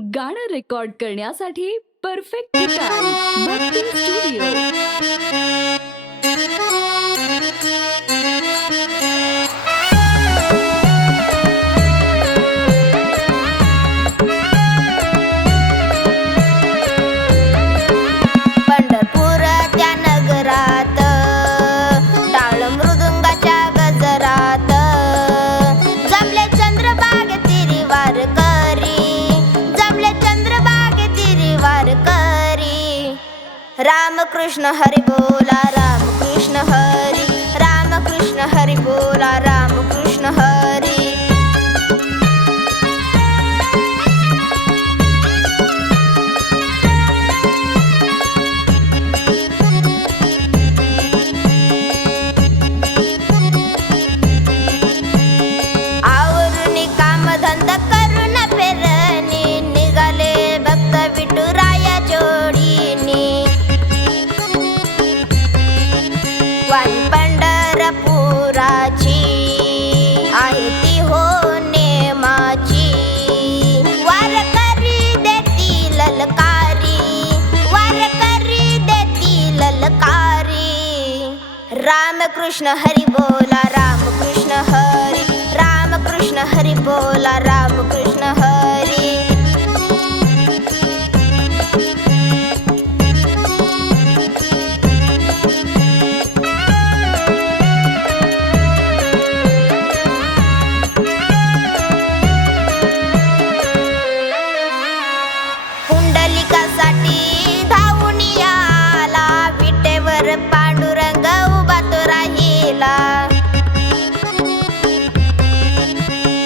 गाणं रेकॉर्ड करण्यासाठी परफेक्ट ठिकाण भक्ती स्टुडिओ। पंढरपूरच्या नगरात टाळ मृदुंगाच्या गजरात जमले चंद्रभागे तिरी वारकरी, जमले चंद्रभागे तिरी वारकरी। रामकृष्ण हरी बोला, रामकृष्ण हरी, रामकृष्ण हरी बोला, रामकृष्ण हरी। आवरुनी कामधंदा करून पेरणी निघाले भक्त विठुराया जोडीनी। वारी पंढरपुराची आहे ती हो नेमाची, वारकरी देती ललकारी, वारकरी देती ललकारी। रामकृष्ण हरी बोला, रामकृष्ण हरी, रामकृष्ण हरी बोला, रामकृष्ण हरी। पुंडलिकासाठी धावून आला, विटेवर पांडुरंग उभा तो राहिला।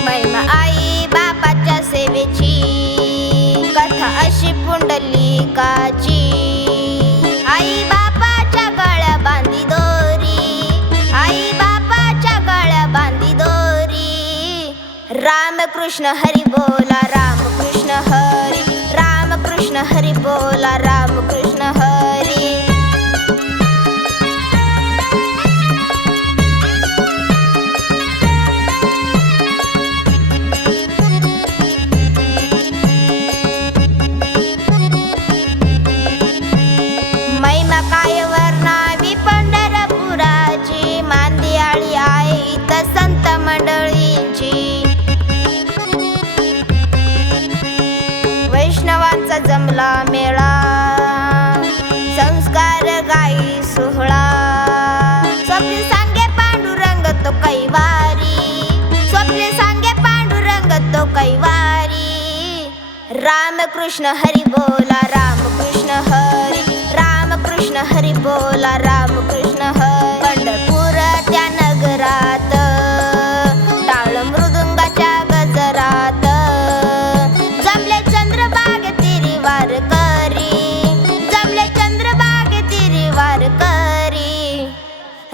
महिमा आई बापाच्या सेवेची, कथा अशी पुंडलिकाची। आई बापाच्या गळ्या बांधी दोरी, आई बापाच्या गळ्या बांधी दोरी। रामकृष्ण हरी बोला, रामकृष्ण हरी, रामकृष्ण हरी बोला, रामकृष्ण हरी। महिमा काय वर्णावी पंढरपुराची, मांदियाळी आहे इथं संत मंडळींची। वैष्णवांचा जमला मेळा, संस्कार गाई सोहळा। स्वप्ने सांगे पांडुरंग तो कैवारी, स्वप्ने सांगे पांडुरंग तो कैवारी। रामकृष्ण हरी बोला, रामकृष्ण हरी, रामकृष्ण हरी बोला, रामकृष्ण हरी। पंढरपूरच्या नगरात टाळ मृदुंगाच्या गजरात जमले चंद्रभागे तिरी वारकरी, जमले चंद्रभागे तिरी वारकरी।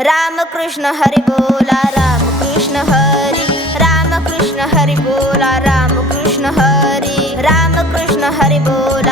रामकृष्ण हरी बोला, रामकृष्ण हरी, रामकृष्ण हरी बोला, रामकृष्ण हरी, रामकृष्ण हरी बोला।